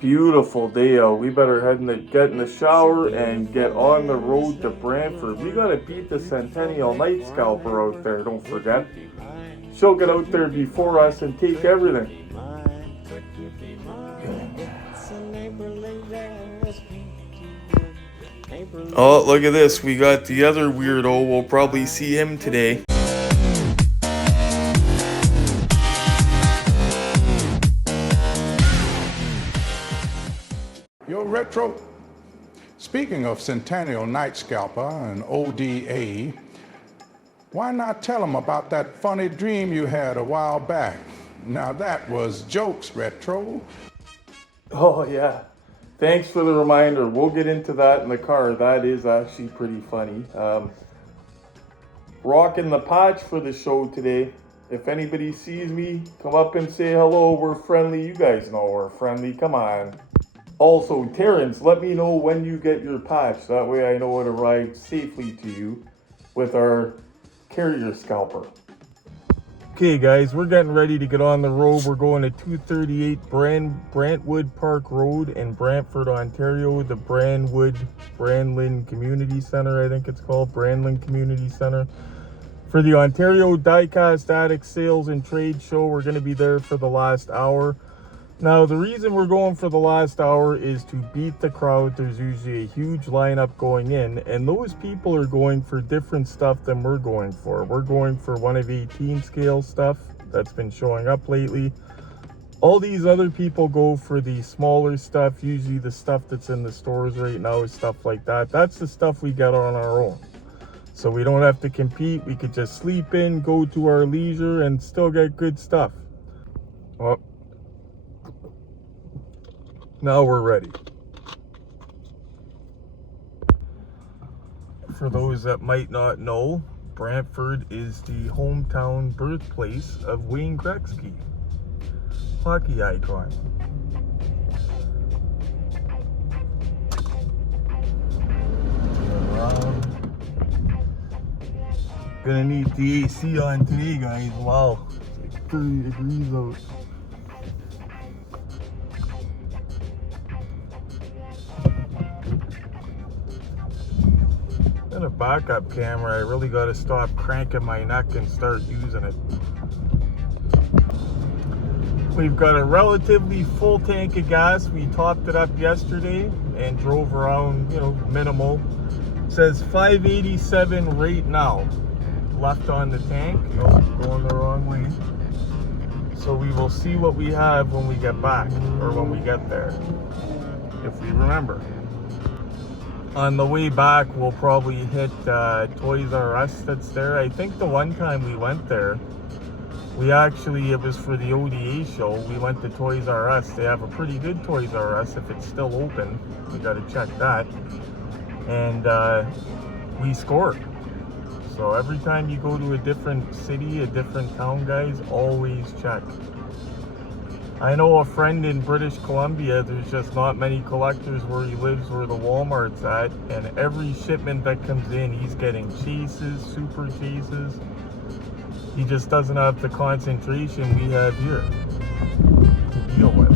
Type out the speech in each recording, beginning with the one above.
Beautiful day out. We better get in the shower and get on the road to Brantford. We gotta beat the Centennial Night Scalper out there, don't forget. She'll get out there before us and take everything. Oh, look at this. We got the other weirdo. We'll probably see him today. Yo, Retro, speaking of Centennial Night Scalper and ODA, why not tell them about that funny dream you had a while back? Now that was jokes, Retro. Oh, yeah. Thanks for the reminder. We'll get into that in the car. That is actually pretty funny. Rocking the patch for the show today. If anybody sees me, come up and say hello. We're friendly. You guys know we're friendly. Come on. Also, Terrence, let me know when you get your patch. That way I know it arrived safely to you with our carrier scalper. Okay guys, we're getting ready to get on the road. We're going to 238 Brantwood Park Road in Brantford, Ontario. The Brandlin Community Center, I think it's called. Brandlin Community Center. For the Ontario Diecast Addicts Sales and Trade Show. We're going to be there for the last hour. Now, the reason we're going for the last hour is to beat the crowd. There's usually a huge lineup going in, and those people are going for different stuff than we're going for. We're going for 1 of 18 scale stuff that's been showing up lately. All these other people go for the smaller stuff. Usually the stuff that's in the stores right now is stuff like that. That's the stuff we get on our own. So we don't have to compete. We could just sleep in, go to our leisure, and still get good stuff. Well, now we're ready. For those that might not know, Brantford is the hometown birthplace of Wayne Gretzky, hockey icon. Gonna need the AC on today, guys. Wow, it's like 30 degrees out. Got a backup camera. I really got to stop cranking my neck and start using it. We've got a relatively full tank of gas. We topped it up yesterday and drove around, minimal. It says 587 right now left on the tank. Oh, going the wrong way. So we will see what we have when we get back, or when we get there, if we remember. On the way back, we'll probably hit Toys R Us that's there. I think the one time we went there, it was for the ODA show. We went to Toys R Us. They have a pretty good Toys R Us if it's still open. We got to check that. And we scored. So every time you go to a different city, a different town, guys, always check. I know a friend in British Columbia, there's just not many collectors where he lives, where the Walmart's at, and every shipment that comes in, he's getting chases, super chases. He just doesn't have the concentration we have here to deal with.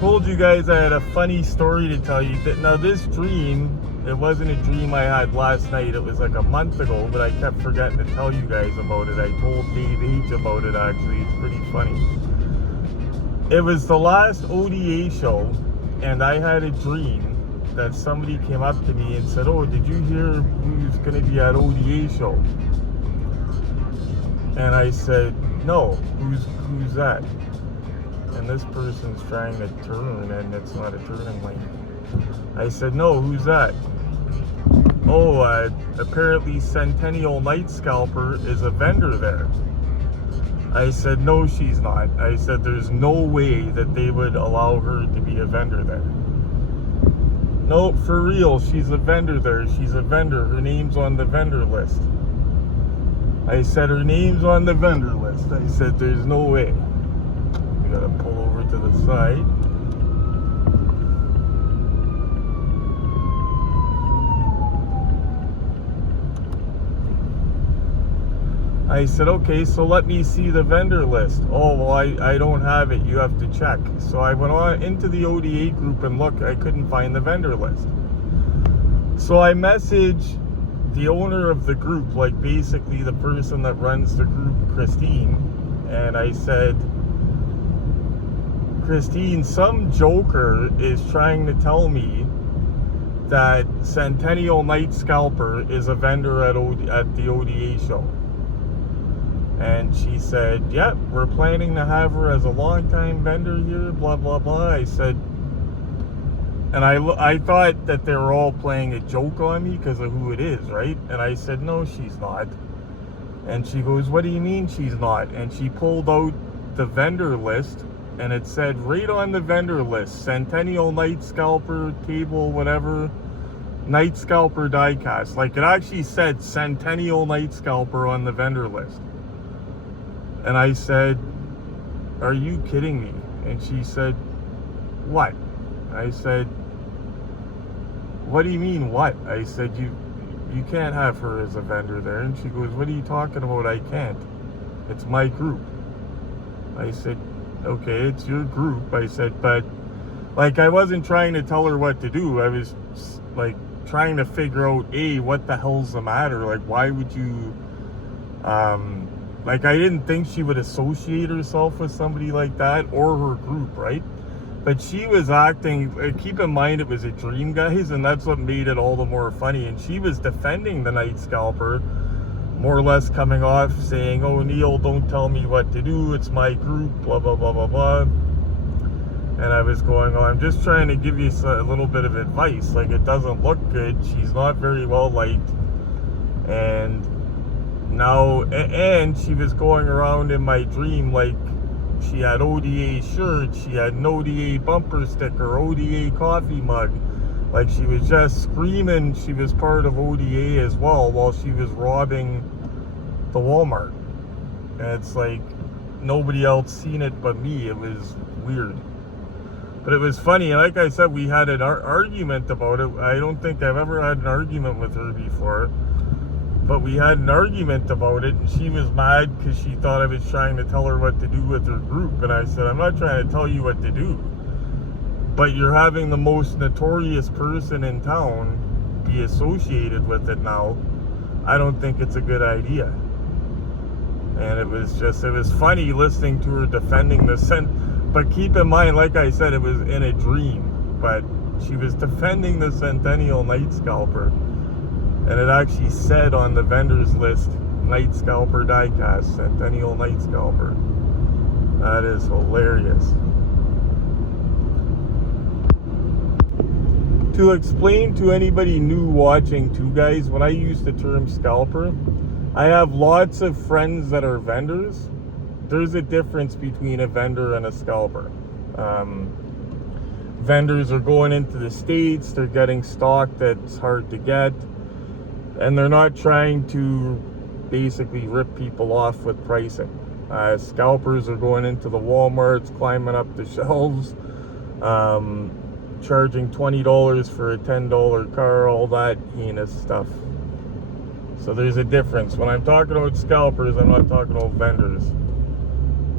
Told you guys I had a funny story to tell you. Now this dream, it wasn't a dream I had last night. It was like a month ago, but I kept forgetting to tell you guys about it. I told Dave H about it, actually. It's pretty funny. It was the last ODA show, and I had a dream that somebody came up to me and said, "Oh, did you hear who's going to be at ODA show?" And I said, "No, who's that?" And this person's trying to turn, and it's not a turning lane. I said, "No, who's that?" "Oh, apparently Centennial Night Scalper is a vendor there." I said, "No, she's not." I said, "There's no way that they would allow her to be a vendor there." "No, for real, she's a vendor there. She's a vendor. Her name's on the vendor list." I said, "Her name's on the vendor list." I said, "There's no way." We gotta pull over to the side. I said, okay, so let me see the vendor list. Oh, well, I don't have it. You have to check. So I went on into the ODA group and look, I couldn't find the vendor list. So I messaged the owner of the group, like basically the person that runs the group, Christine, and I said, Christine, some joker is trying to tell me that Centennial Night Scalper is a vendor at the ODA show. And she said, yep, we're planning to have her as a longtime vendor here, blah, blah, blah. I said, and I thought that they were all playing a joke on me because of who it is, right? And I said, no, she's not. And she goes, what do you mean she's not? And she pulled out the vendor list, and it said right on the vendor list, Centennial Night Scalper, table, whatever, Night Scalper Diecast. Like, it actually said Centennial Night Scalper on the vendor list. And I said, are you kidding me? And she said, what? I said, what do you mean, what? I said, you can't have her as a vendor there. And she goes, what are you talking about? I can't. It's my group. I said, okay, it's your group. I said, but like, I wasn't trying to tell her what to do. I was like trying to figure out, A, what the hell's the matter? Like, why would you, like, I didn't think she would associate herself with somebody like that or her group, right? But she was acting, keep in mind it was a dream, guys, and that's what made it all the more funny. And she was defending the Night Scalper, more or less coming off saying, oh, Neil, don't tell me what to do. It's my group, blah, blah, blah, blah, blah. And I was going, oh, I'm just trying to give you a little bit of advice. Like, it doesn't look good. She's not very well liked. And now, and she was going around in my dream like she had ODA shirts, she had an ODA bumper sticker, ODA coffee mug. Like, she was just screaming she was part of ODA as well while she was robbing the Walmart. And it's like nobody else seen it but me. It was weird. But it was funny. Like I said, we had an argument about it. I don't think I've ever had an argument with her before. But we had an argument about it, and she was mad because she thought I was trying to tell her what to do with her group. And I said, I'm not trying to tell you what to do. But you're having the most notorious person in town be associated with it now. I don't think it's a good idea. And it was funny listening to her defending this. But keep in mind, like I said, it was in a dream. But she was defending the Centennial Night Scalper. And it actually said on the vendors list, Night Scalper Diecast, Centennial Night Scalper. That is hilarious. To explain to anybody new watching too, guys, when I use the term scalper, I have lots of friends that are vendors. There's a difference between a vendor and a scalper. Vendors are going into the States, they're getting stock that's hard to get. And they're not trying to basically rip people off with pricing. Scalpers are going into the Walmarts, climbing up the shelves, charging $20 for a $10 car, all that heinous stuff. So there's a difference. When I'm talking about scalpers, I'm not talking about vendors.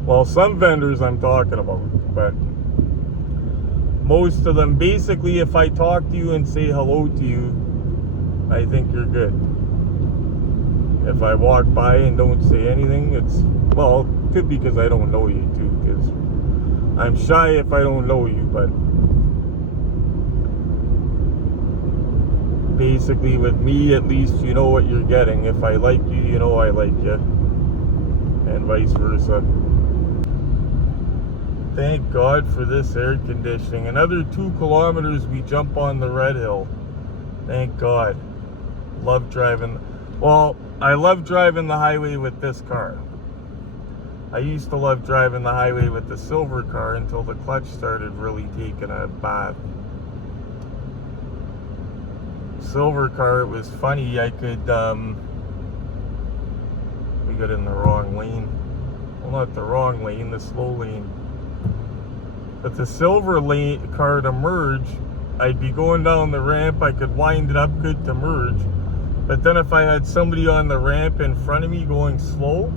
Well, some vendors I'm talking about, but most of them, basically, if I talk to you and say hello to you, I think you're good. If I walk by and don't say anything, it's, well, could be because I don't know you too, because I'm shy if I don't know you, but basically with me, at least you know what you're getting. If I like you, you know I like you, and vice versa. Thank God for this air conditioning. Another 2 kilometers, we jump on the Red Hill. Thank God. Love driving. Well, I love driving the highway with this car. I used to love driving the highway with the silver car until the clutch started really taking a bath. Silver car, it was funny. I could, we got in the wrong lane. Well, not the wrong lane, the slow lane. But the silver lane car to merge, I'd be going down the ramp, I could wind it up good to merge. But then if I had somebody on the ramp in front of me going slow,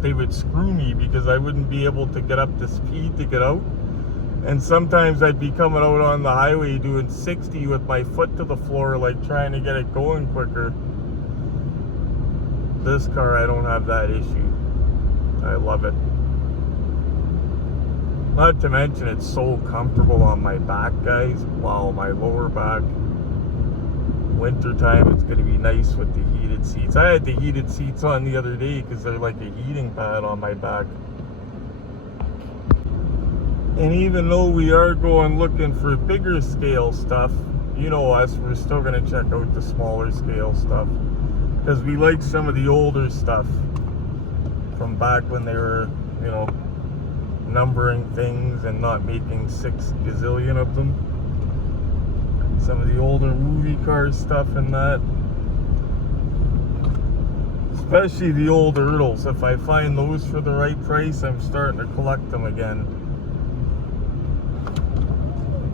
they would screw me because I wouldn't be able to get up to speed to get out. And sometimes I'd be coming out on the highway doing 60 with my foot to the floor, like trying to get it going quicker. This car, I don't have that issue. I love it. Not to mention it's so comfortable on my back, guys. Wow, my lower back. Winter time, it's going to be nice with the heated seats. I had the heated seats on the other day because they're like a heating pad on my back. And even though we are going looking for bigger scale stuff, you know us, we're still going to check out the smaller scale stuff because we like some of the older stuff from back when they were, you know, numbering things and not making 6 gazillion of them. Some of the older movie car stuff and that. Especially the old Ertls. If I find those for the right price, I'm starting to collect them again.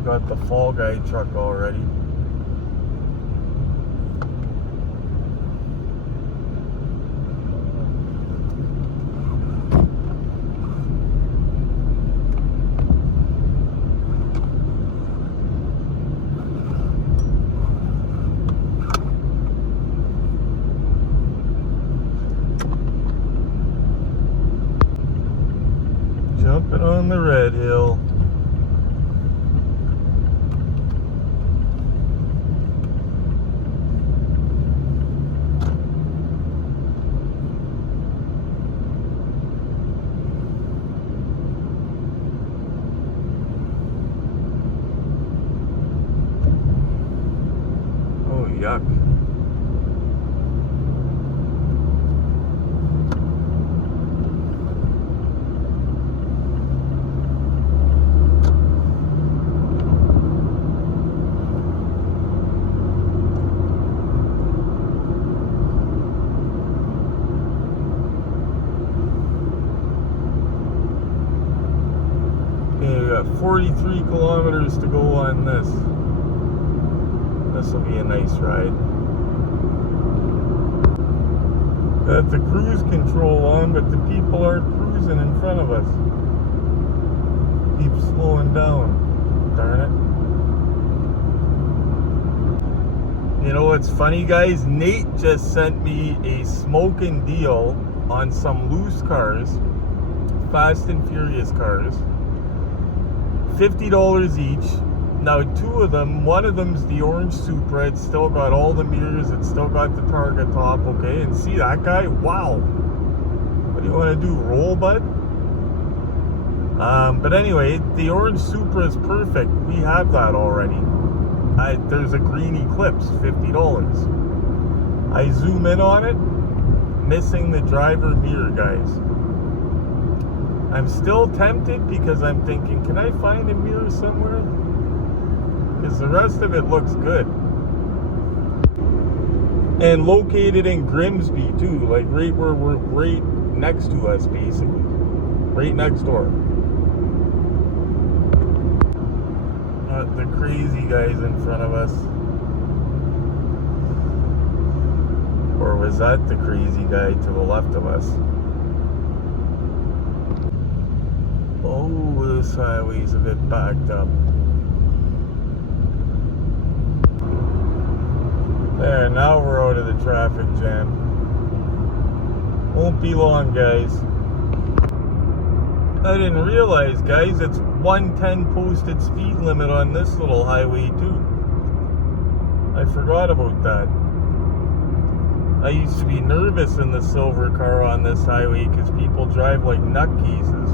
Got the Fall Guy truck already. Jumping on the red hill. Oh, yuck. Okay, we got 43 kilometers to go on this. This will be a nice ride. Got the cruise control on, but the people aren't cruising in front of us. Keep slowing down. Darn it. You know what's funny, guys? Nate just sent me a smoking deal on some loose cars, Fast and Furious cars. $50 each. Now 2 of them, one of them's the orange Supra. It's still got all the mirrors. It's still got the target top, okay? And see that guy? Wow. What do you want to do, roll, bud? But anyway, the orange Supra is perfect. We have that already. There's a green Eclipse, $50. I zoom in on it, missing the driver mirror, guys. I'm still tempted because I'm thinking, can I find a mirror somewhere? Because the rest of it looks good. And located in Grimsby too, like right where we're right next to us, basically. Right next door. Not the crazy guys in front of us. Or was that the crazy guy to the left of us? Oh, this highway's a bit backed up. There, now we're out of the traffic jam. Won't be long, guys. I didn't realize, guys, it's 110 posted speed limit on this little highway too. I forgot about that. I used to be nervous in the silver car on this highway because people drive like nutcases.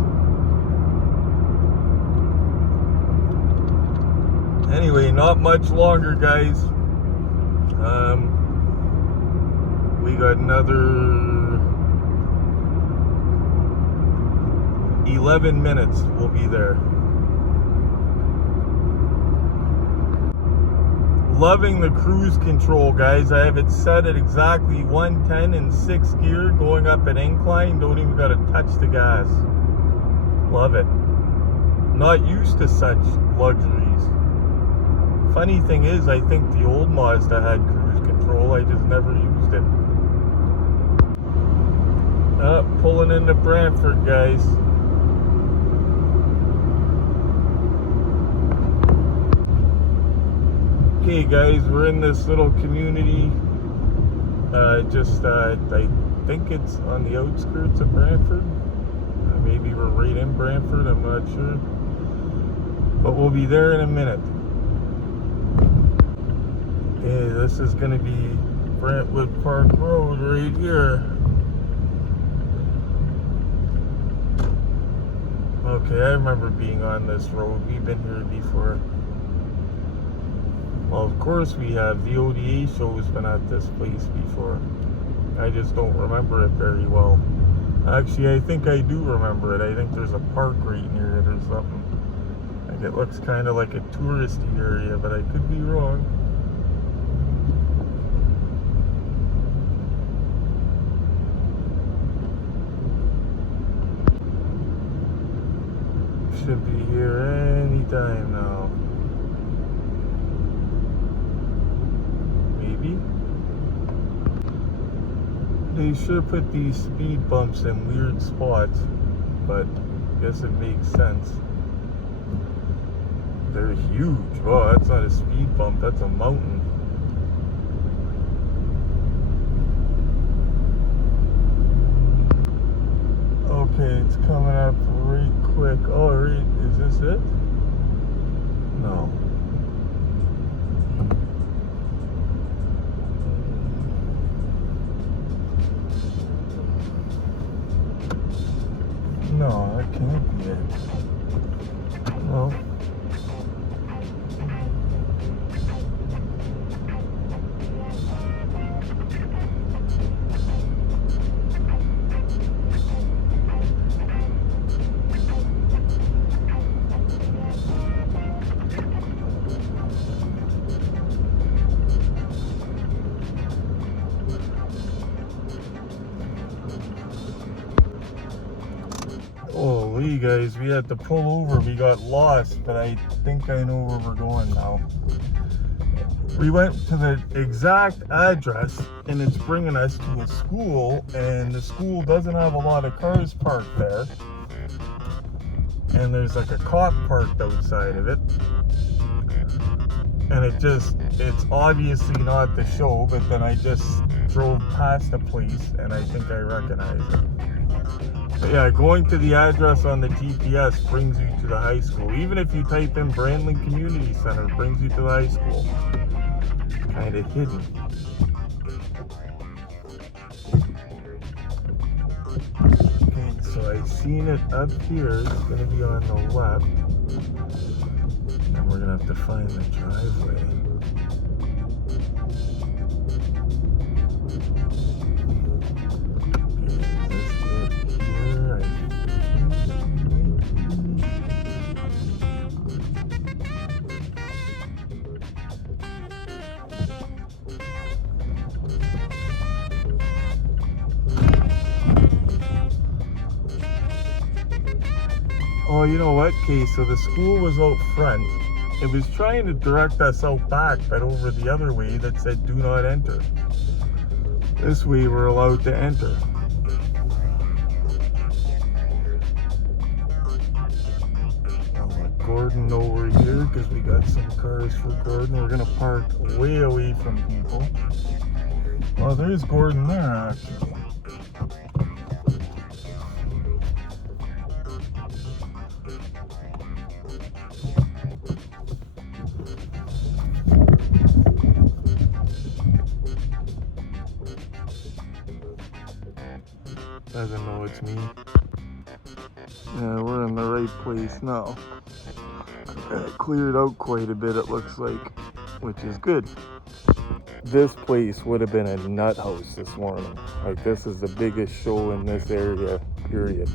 Anyway, not much longer, guys. We got another 11 minutes. We'll be there. Loving the cruise control, guys. I have it set at exactly 110 in 6th gear, going up an incline. Don't even gotta touch the gas. Love it. Not used to such luxuries. Funny thing is, I think the old Mazda had cruise control, I just never used it. Pulling into Brantford, guys. Okay guys, we're in this little community, I think it's on the outskirts of Brantford. Maybe we're right in Brantford, I'm not sure. But we'll be there in a minute. Okay, this is gonna be Brantwood Park Road right here. Okay, I remember being on this road. We've been here before. Well, of course we have. The ODA show's been at this place before. I just don't remember it very well. Actually, I think I do remember it. I think there's a park right near it or something. Like it looks kind of like a touristy area, but I could be wrong. Should be here any time now. Maybe. They sure put these speed bumps in weird spots, but I guess it makes sense. They're huge. Oh, that's not a speed bump, that's a mountain. Okay, it's coming up right quick. Oh, right, is this it? No. No, that can't be it. No. Holy guys, we had to pull over. We got lost, but I think I know where we're going now. We went to the exact address and it's bringing us to a school, and the school doesn't have a lot of cars parked there. And there's like a cop parked outside of it. And it's obviously not the show, but then I just drove past the place and I think I recognize it. But yeah, going to the address on the GPS brings you to the high school. Even if you type in Brandling Community Center, it brings you to the high school. It's kind of hidden. Okay, so I seen it up here. It's going to be on the left. And we're going to have to find the driveway. Oh, you know what? Okay, so the school was out front. It was trying to direct us out back, but over the other way that said do not enter. This way we're allowed to enter. I'll let Gordon know we're here because we got some cars for Gordon. We're gonna park way away from people. Oh, there's Gordon there actually. Doesn't know it's me. Yeah, we're in the right place now. Cleared out quite a bit, it looks like, which is good. This place would have been a nut house this morning. Like, this is the biggest show in this area, period.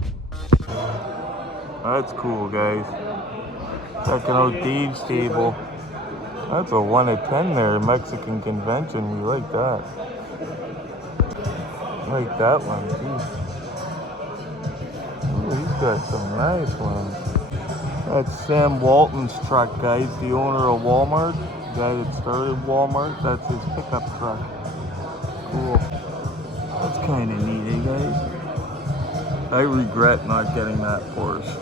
That's cool, guys. Checking out Dave's table. That's a 1 of 10 there, Mexican convention. We like that. I like that one, too. He's got some nice ones. That's Sam Walton's truck, guys, the owner of Walmart. The guy that started Walmart, that's his pickup truck. Cool. That's kind of neat, eh, guys? I regret not getting that Porsche.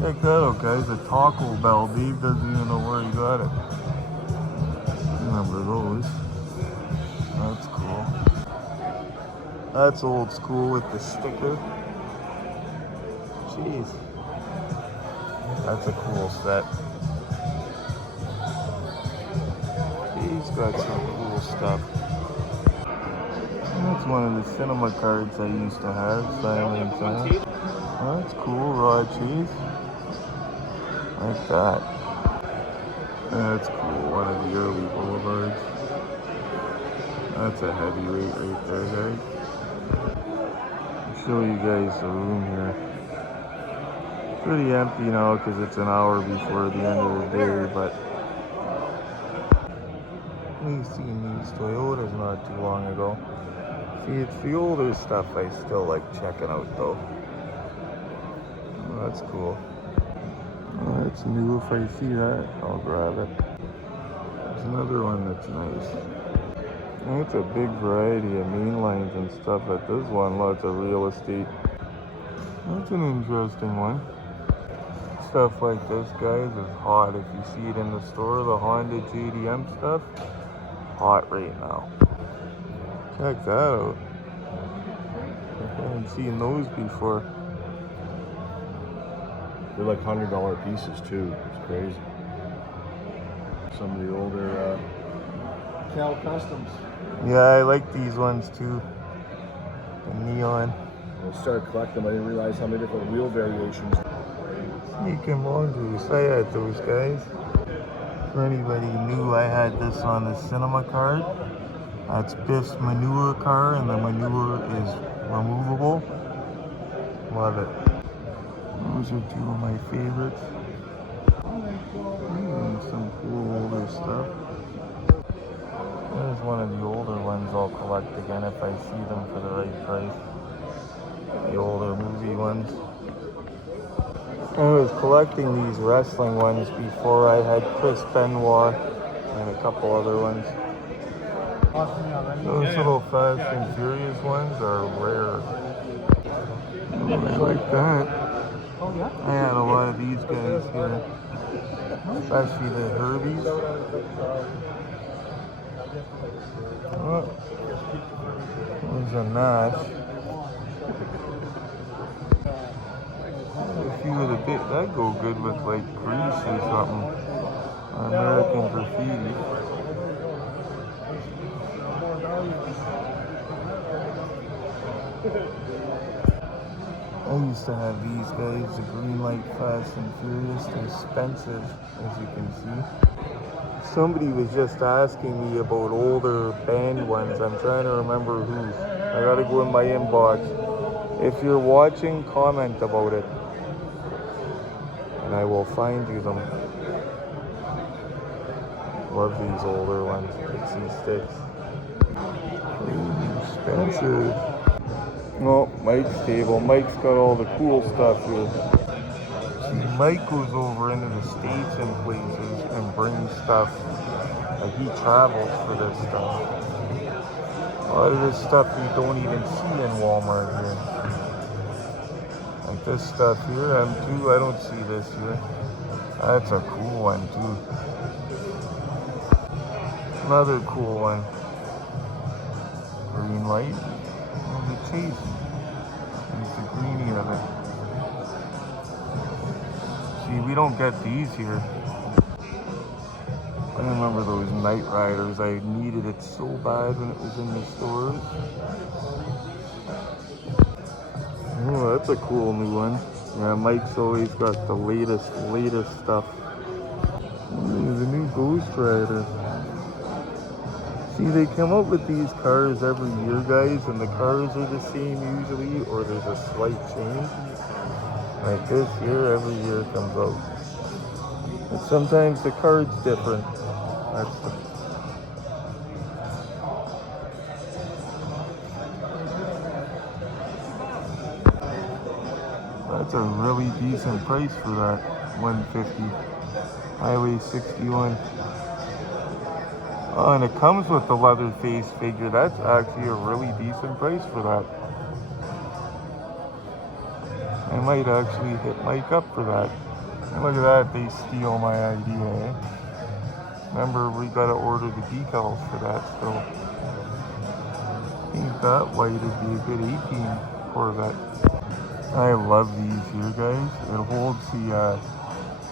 Check that out, guys. A Taco Bell. Dave doesn't even know where he got it. Remember those. That's cool. That's old school with the sticker. Jeez. That's a cool set. He's got some cool stuff. That's one of the cinema cards I used to have. Silent Sam. Oh, that's cool. Raw cheese. Like that. That's cool. One of the early boulevards. That's a heavyweight right there, guys. I'll show you guys the room here. Pretty empty now because it's an hour before the end of the day, but we've seen these Toyotas not too long ago. See, it's the older stuff I still like checking out though. Oh, that's cool. Oh, that's new. If I see that, I'll grab it. There's another one that's nice. Oh, it's a big variety of main lines and stuff at this one. Lots of real estate. That's an interesting one. Stuff like this, guys, is hot. If you see it in the store, the Honda JDM stuff, hot right now. Check that out. I haven't seen those before. They're like $100 pieces too. It's crazy. Some of the older Cal Customs. Yeah, I like these ones too. The neon. When I started collecting them, I didn't realize how many different wheel variations. Sneaking mongoose. I had those, guys. For anybody new, I had this on the cinema card. That's Biff's manure car, and the manure is removable. Love it. Those are two of my favorites. Some cool older stuff. There's one of the older ones I'll collect again if I see them for the right price. The older movie ones. I was collecting these wrestling ones before I had Chris Benoit and a couple other ones. Those little Fast and Furious ones are rare. I like that. I had a lot of these guys here, especially the Herbies. Oh, there's a Nash. A few of the bit that go good with like Grease or something. American Graffiti. I used to have these guys, the green light Fast and Furious. They're expensive, as you can see. Somebody was just asking me about older band ones. I'm trying to remember who. I gotta go in my inbox. If you're watching, comment about it, and I will find you them. Love these older ones, Pixie sticks. Ooh, expensive. Oh, Mike's table. Mike's got all the cool stuff here. See, Mike goes over into the States and places and brings stuff. Like, he travels for this stuff. A lot of this stuff you don't even see in Walmart here. Like this stuff here, I don't see this here. That's a cool one too. Another cool one. Green light. Oh, the Chase. There's the greenie of it. See, we don't get these here. I remember those Night Riders. I needed it so bad when it was in the stores. Oh, that's a cool new one. Yeah, Mike's always got the latest stuff. Ooh, the new Ghost Rider. See, they come up with these cars every year, guys, and the cars are the same usually, or there's a slight change. Like this here, every year comes out. And sometimes the card's different. That's a really decent price for that. $150. Highway 61. Oh, and it comes with the Leatherface figure. That's actually a really decent price for that. I might actually hit Mike up for that. And look at that, they steal my idea, eh? Remember, we gotta order the decals for that still. I think that white would be a good 18 Corvette. I love these here, guys. It holds the,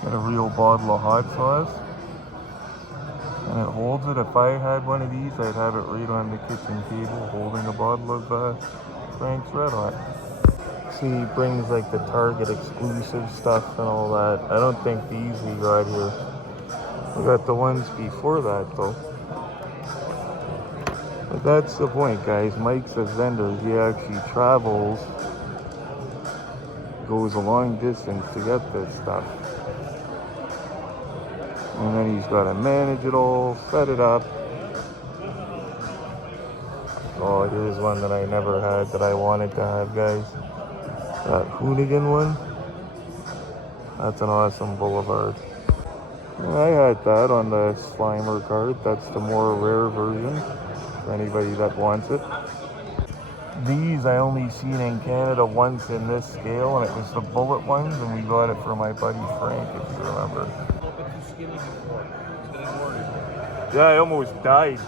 got a real bottle of hot sauce. And it holds it. If I had one of these, I'd have it right on the kitchen table holding a bottle of Frank's Red Hot. See, he brings like the Target exclusive stuff and all that. I don't think these we got here. We got the ones before that though. But that's the point, guys. Mike's a vendor. He actually travels, goes a long distance to get this stuff. And then he's got to manage it all, set it up. Oh, here's one that I never had that I wanted to have, guys. That Hoonigan one. That's an awesome Boulevard. I had that on the Slimer card. That's the more rare version for anybody that wants it. These I only seen in Canada once in this scale, and it was the bullet ones, and we got it for my buddy Frank, if you remember. Yeah, I almost died.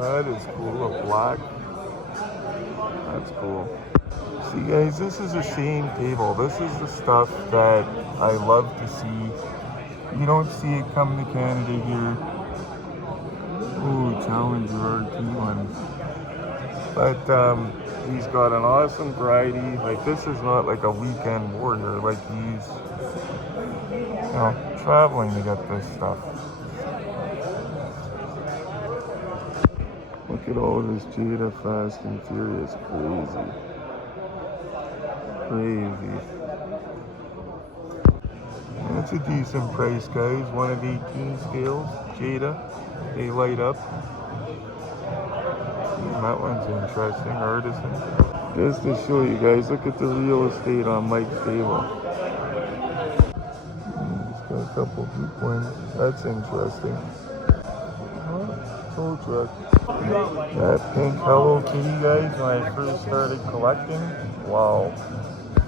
That is cool, a black. That's cool. See guys, this is the same table. This is the stuff that I love to see. You don't see it come to Canada here. Ooh, Challenger RT ones. But he's got an awesome variety. Like, this is not like a weekend warrior. Like, he's, you know, traveling to get this stuff. Look at all this Jada Fast and Furious. Crazy. Crazy. That's a decent price, guys. One of 18 scales. Jada. They light up. That one's interesting. Artisan. Just to show you guys, look at the real estate on Mike's table. He's got a couple of blue coins. That's interesting. Tow truck. That pink Hello Kitty, guys, when I first started collecting. Wow.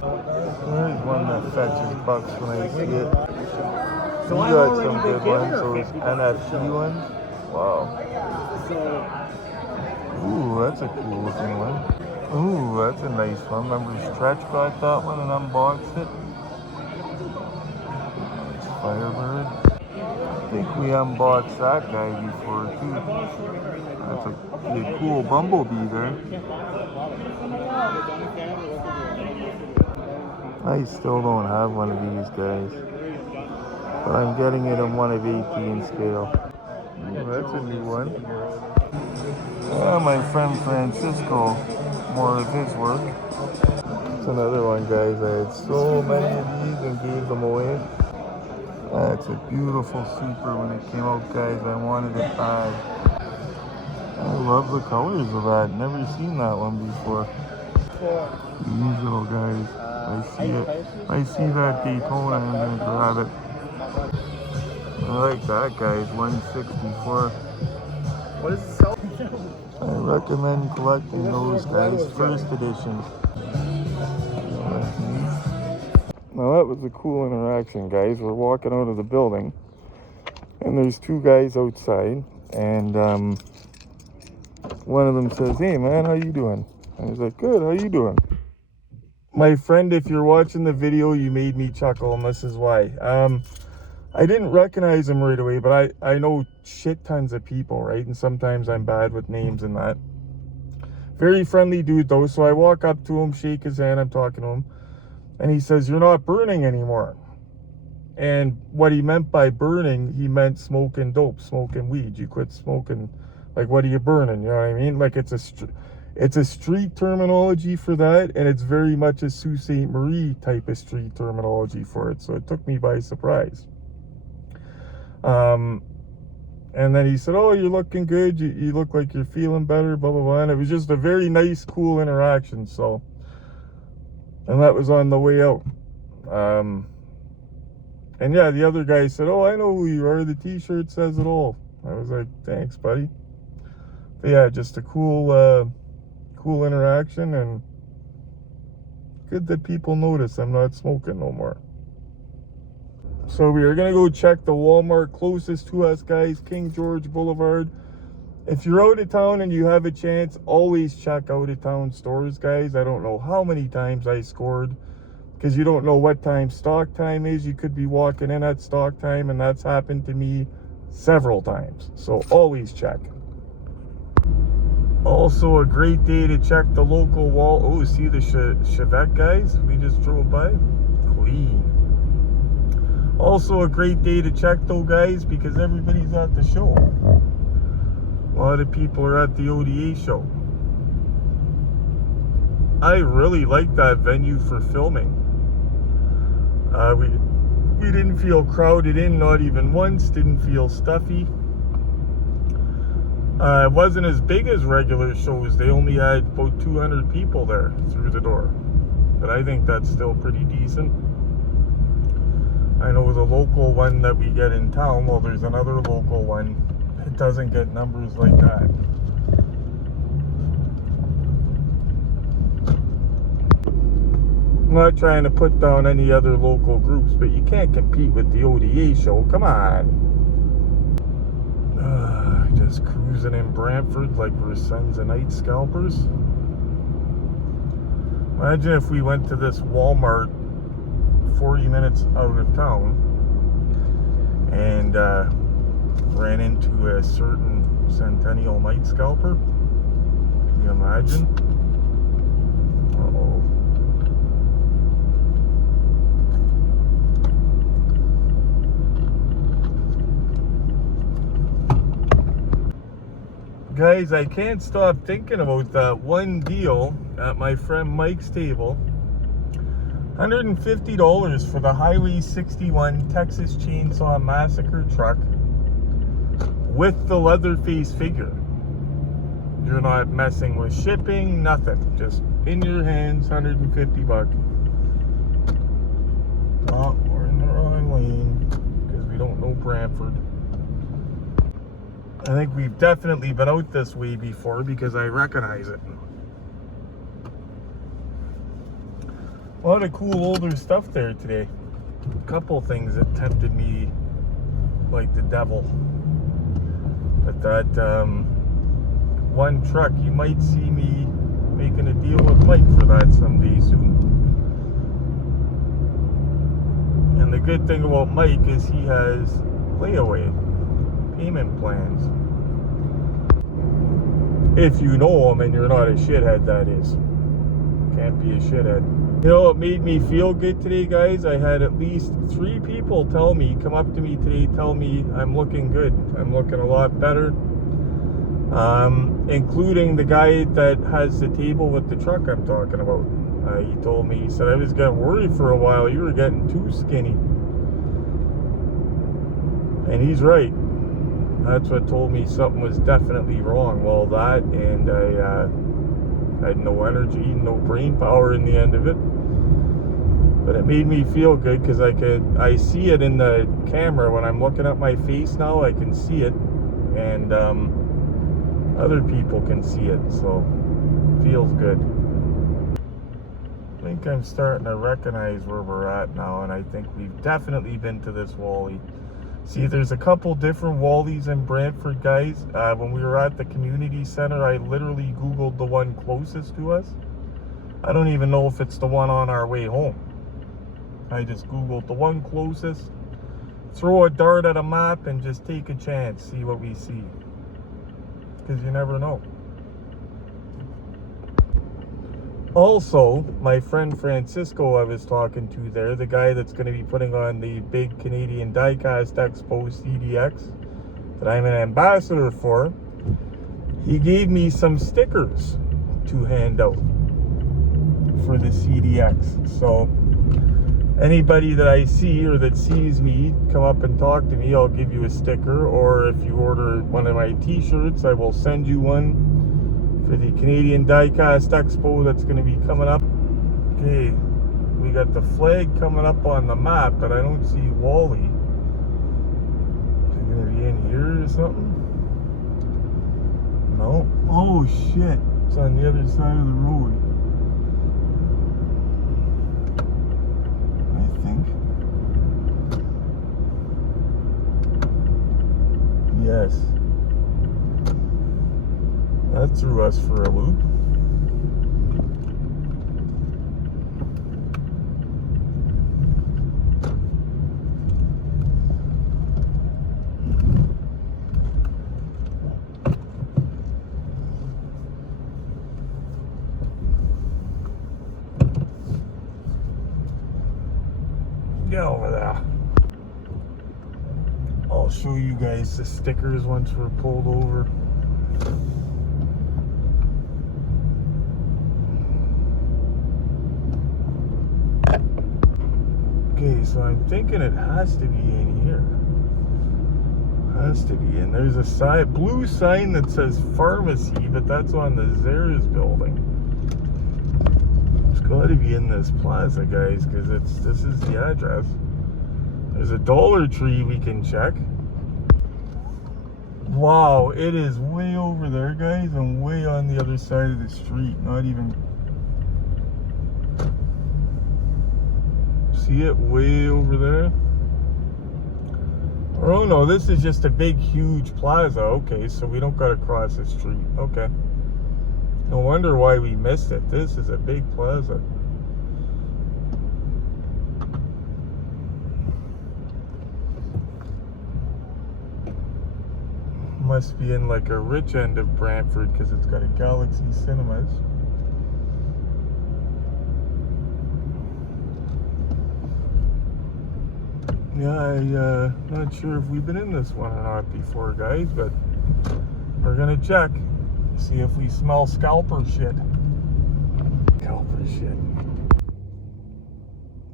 There's one that fetches bucks when I see it. You got some good ones, those NFT ones. Wow. Ooh, that's a cool looking one. Ooh, that's a nice one. Remember Stretch got that one and unboxed it? Nice Firebird. I think we unboxed that guy before too. That's a cool bumblebee there. I still don't have one of these guys, but I'm getting it in one of 18 scale. Ooh, that's a new one. My friend Francisco, more of his work. It's another one, guys. I had so many of these and gave them away. That's a beautiful Super when it came out, guys. I wanted it bad. I love the colors of that. Never seen that one before. These little guys. I see it. I see that Daytona and I'm gonna grab it. I like that, guys. 164. What is it? I recommend collecting those, guys. First edition. Now that was a cool interaction, guys. We're walking out of the building, and there's two guys outside, and one of them says, "Hey man, how you doing?" And he's like, "Good, how you doing?" My friend, if you're watching the video, you made me chuckle, and this is why. I didn't recognize him right away, but I know shit tons of people, right? And sometimes I'm bad with names and that. Very friendly dude though, so I walk up to him, shake his hand, I'm talking to him, and he says, "You're not burning anymore." And what he meant by burning, he meant smoking dope, smoking weed. You quit smoking. Like, what are you burning? You know what I mean? Like, it's a street terminology for that, and it's very much a Sault Ste. Marie type of street terminology for it. So it took me by surprise. And then he said, "Oh, you're looking good. You look like you're feeling better, blah, blah, blah." And it was just a very nice, cool interaction. So, and that was on the way out. And yeah, the other guy said, "Oh, I know who you are. The T-shirt says it all." I was like, "Thanks, buddy." But yeah, just a cool interaction, and good that people notice I'm not smoking no more. So we are gonna go check the Walmart closest to us, guys, King George Boulevard. If you're out of town and you have a chance, always check out of town stores, guys. I don't know how many times I scored, because you don't know what time stock time is. You could be walking in at stock time, and that's happened to me several times. So always check. Also a great day to check the local wall. Oh, see the Chevette, guys? We just drove by. Clean. Also a great day to check though, guys, because everybody's at the show. A lot of people are at the ODA show. I really like that venue for filming. We didn't feel crowded in, not even once. Didn't feel stuffy. It wasn't as big as regular shows. They only had about 200 people there through the door. But I think that's still pretty decent. I know the local one that we get in town, well, there's another local one. It doesn't get numbers like that. I'm not trying to put down any other local groups, but you can't compete with the ODA show. Come on. Just cruising in Brantford like we're sons of night scalpers. Imagine if we went to this Walmart 40 minutes out of town and ran into a certain Centennial Night Scalper. Can you imagine? Uh-oh. Guys, I can't stop thinking about that one deal at my friend Mike's table. $150 for the Highway 61 Texas Chainsaw Massacre truck with the Leatherface figure. You're not messing with shipping, nothing. Just in your hands, $150. Oh, we're in the wrong lane because we don't know Brantford. I think we've definitely been out this way before because I recognize it. A lot of cool older stuff there today. A couple things that tempted me like the devil. But that one truck, you might see me making a deal with Mike for that someday soon. And the good thing about Mike is he has layaway payment plans. If you know him and you're not a shithead, that is. Can't be a shithead. You know, it made me feel good today, guys. I had at least 3 people come up to me today, tell me I'm looking good. I'm looking a lot better. Including the guy that has the table with the truck I'm talking about. He told me, he said, I was getting worried for a while. You were getting too skinny. And he's right. That's what told me something was definitely wrong. Well, that, and I had no energy, no brain power in the end of it. But it made me feel good because I see it in the camera when I'm looking at my face now. I can see it, and other people can see it, so it feels good. I think I'm starting to recognize where we're at now, and I think we've definitely been to this Wally. See, there's a couple different Wallies in Brantford, guys. When we were at the community center, I literally Googled the one closest to us. I don't even know if it's the one on our way home. I just Googled the one closest. Throw a dart at a map and just take a chance, see what we see. Because you never know. Also, my friend Francisco I was talking to there, the guy that's going to be putting on the big Canadian Diecast Expo CDX that I'm an ambassador for, he gave me some stickers to hand out for the CDX. So anybody that I see or that sees me come up and talk to me, I'll give you a sticker. Or if you order one of my T-shirts, I will send you one for the Canadian Diecast Expo that's going to be coming up. Okay, we got the flag coming up on the map, but I don't see Wally. Is it gonna be in here or something? No. Oh shit! It's on the other side of the road. I think. Yes. That threw us for a loop. Get over there. I'll show you guys the stickers once we're pulled over. Okay, so I'm thinking it has to be in here. Has to be in. There's a blue sign that says pharmacy, but that's on the Zara's building. It's got to be in this plaza, guys, because this is the address. There's a Dollar Tree we can check. Wow, it is way over there, guys, and way on the other side of the street. Not even... See it way over there? Oh no, this is just a big, huge plaza. Okay, so we don't gotta cross the street. Okay. No wonder why we missed it. This is a big plaza. Must be in like a rich end of Brantford because it's got a Galaxy Cinemas. Yeah, I'm not sure if we've been in this one or not before, guys, but we're gonna check. See if we smell scalper shit. Scalper shit.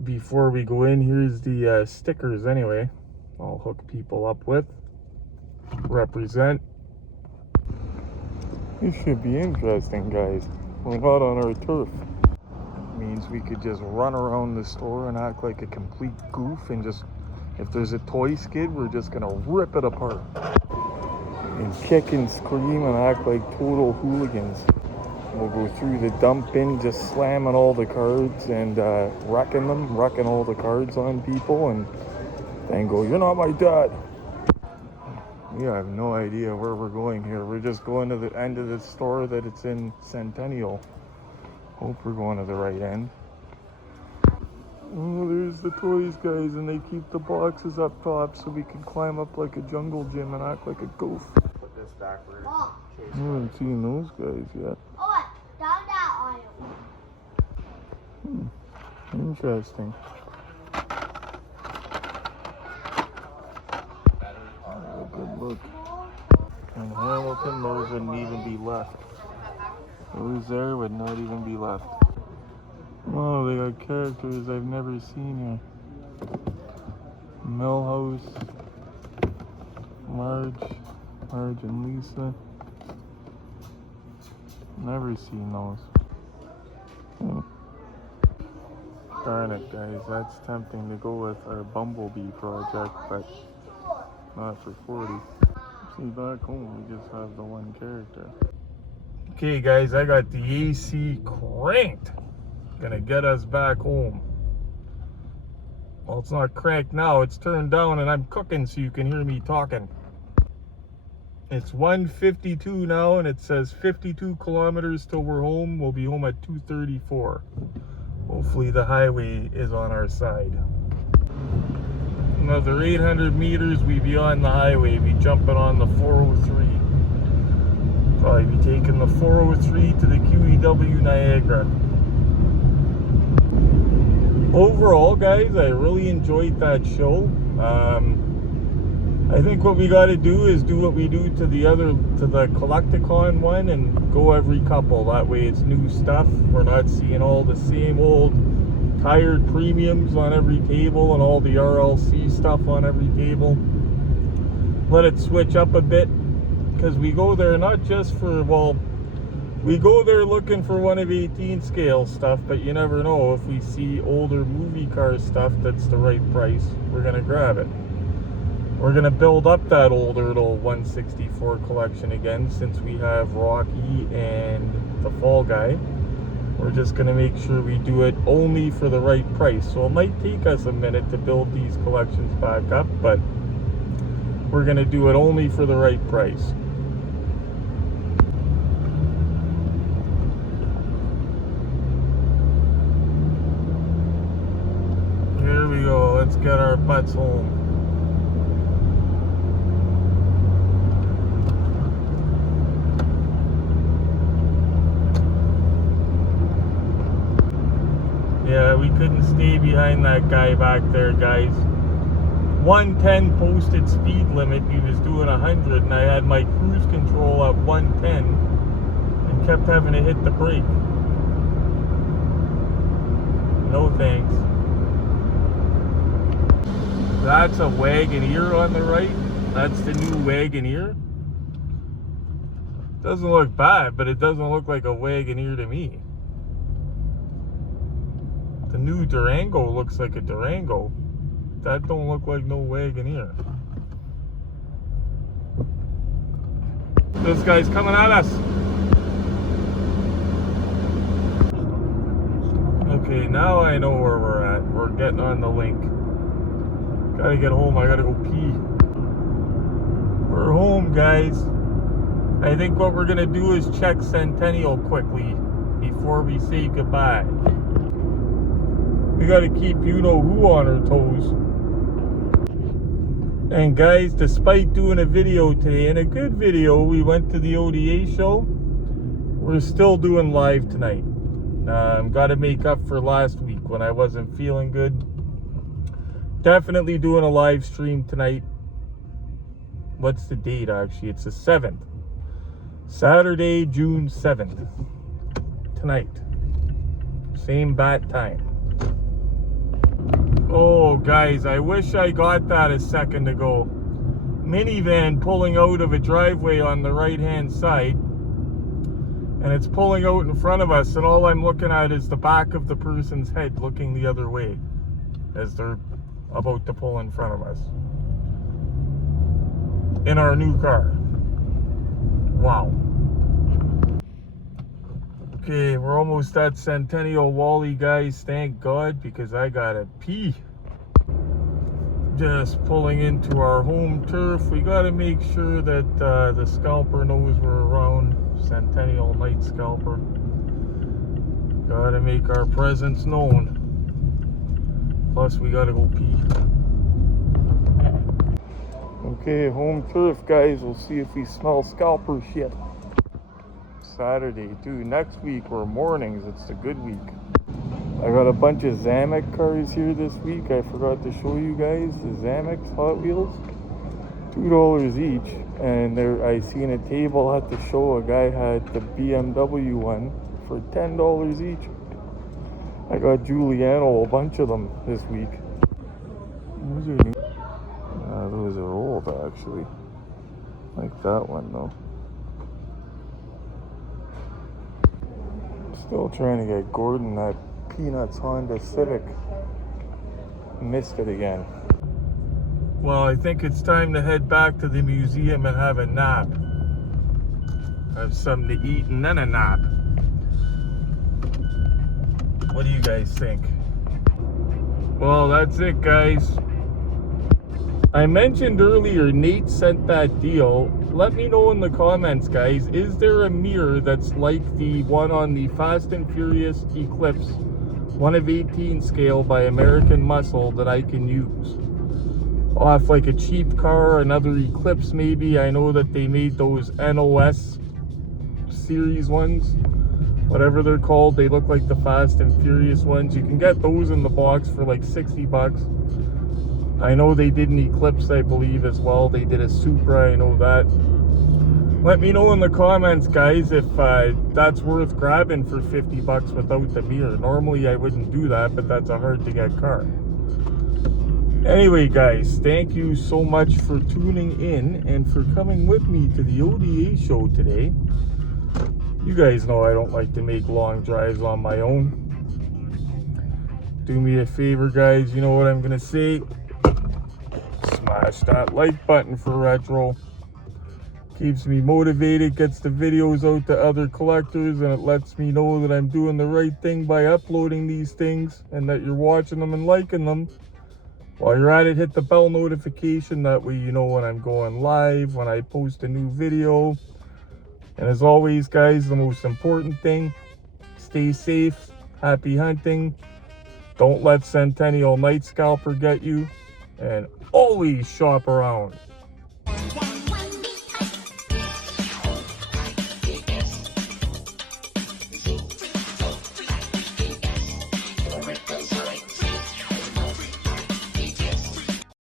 Before we go in, here's the stickers anyway. I'll hook people up with. Represent. This should be interesting, guys. We're not on our turf. It means we could just run around the store and act like a complete goof and just, if there's a toy skid, we're just gonna rip it apart. And kick and scream and act like total hooligans. We'll go through the dump bin, just slamming all the cards and wrecking all the cards on people, and then go, "You're not my dad." We have no idea where we're going here. We're just going to the end of the store that it's in Centennial. Hope we're going to the right end. Oh, there's the toys, guys, and they keep the boxes up top so we can climb up like a jungle gym and act like a goof. Put this backwards. I haven't seen those guys yet. Oh, down that aisle. Interesting. A good look. And Hamilton, those wouldn't even be left. Those there would not even be left. Oh, they got characters I've never seen here. Millhouse, Marge and Lisa. Never seen those. Darn it, guys, that's tempting to go with our Bumblebee project, but not for 40. See, back home we just have the one character. Okay, guys, I got the AC cranked. Gonna get us back home. Well, it's not cranked now, it's turned down and I'm cooking so you can hear me talking. It's 1:52 now and it says 52 kilometers till we're home. We'll be home at 2:34. Hopefully the highway is on our side. Another 800 meters, we be on the highway. We jumping on the 403. Probably be taking the 403 to the QEW Niagara. Overall, guys, I really enjoyed that show. I think what we got to do is do what we do to the Collecticon one and go every couple. That way it's new stuff. We're not seeing all the same old tired premiums on every table and all the RLC stuff on every table. Let it switch up a bit, because we go there not just for, well, We go there looking for one of 18 scale stuff, but you never know. If we see older movie car stuff that's the right price, we're gonna grab it. We're gonna build up that older little 164 collection again, since we have Rocky and the Fall Guy. We're just gonna make sure we do it only for the right price. So it might take us a minute to build these collections back up, but we're gonna do it only for the right price. Here we go, let's get our butts home. Yeah, we couldn't stay behind that guy back there, guys. 110 posted speed limit, he was doing 100, and I had my cruise control at 110 and kept having to hit the brake. No thanks. That's a Wagoneer on the right. That's the new Wagoneer. Doesn't look bad, but it doesn't look like a Wagoneer to me. The new Durango looks like a Durango. That don't look like no Wagoneer. This guy's coming at us. Okay, now I know where we're at. We're getting on the link. Gotta get home, I gotta go pee. We're home, guys. I think what we're gonna do is check Centennial quickly before we say goodbye. We gotta keep you-know-who on our toes. And guys, despite doing a video today, and a good video, we went to the ODA show. We're still doing live tonight. Gotta make up for last week when I wasn't feeling good. Definitely doing a live stream tonight. What's the date actually? It's the 7th. Saturday, June 7th. Tonight. Same bat time. Oh, guys, I wish I got that a second ago. Minivan pulling out of a driveway on the right-hand side. And it's pulling out in front of us, and all I'm looking at is the back of the person's head looking the other way as they're about to pull in front of us. In our new car. Wow. Okay, we're almost at Centennial Wally, guys. Thank God, because I gotta pee. Just pulling into our home turf. We gotta make sure that the scalper knows we're around. Centennial Night Scalper. Gotta make our presence known. Plus, we gotta go pee. Okay, home turf, guys. We'll see if we smell scalper shit. Saturday, dude. Next week we're mornings. It's the good week. I got a bunch of Zamek cars here this week. I forgot to show you guys the Zamek Hot Wheels. $2 each. And there, I seen a table at the show. A guy had the BMW one for $10 each. I got Giuliano a bunch of them this week. Those are new. Those are old actually. Like that one though. Still trying to get Gordon that Peanuts Honda Civic. Missed it again. Well, I think it's time to head back to the museum and have a nap. Have something to eat and then a nap. What do you guys think? Well, that's it, guys. I mentioned earlier Nate sent that deal. Let me know in the comments, guys. Is there a mirror that's like the one on the Fast and Furious Eclipse, one of 18 scale by American Muscle that I can use? Off like a cheap car, another Eclipse maybe. I know that they made those NOS series ones. Whatever they're called. They look like the Fast and Furious ones. You can get those in the box for like 60 bucks. I know they did an Eclipse, I believe, as well. They did a Supra, I know that. Let me know in the comments, guys, if that's worth grabbing for 50 bucks without the mirror. Normally, I wouldn't do that, but that's a hard-to-get car. Anyway, guys, thank you so much for tuning in and for coming with me to the ODA show today. You guys know I don't like to make long drives on my own. Do me a favor, guys, you know what I'm gonna say? Smash that like button for retro. Keeps me motivated, gets the videos out to other collectors, and it lets me know that I'm doing the right thing by uploading these things and that you're watching them and liking them. While you're at it, hit the bell notification. That way you know when I'm going live, when I post a new video. And as always, guys, the most important thing, stay safe, happy hunting. Don't let Centennial Night Scalper get you. And always shop around.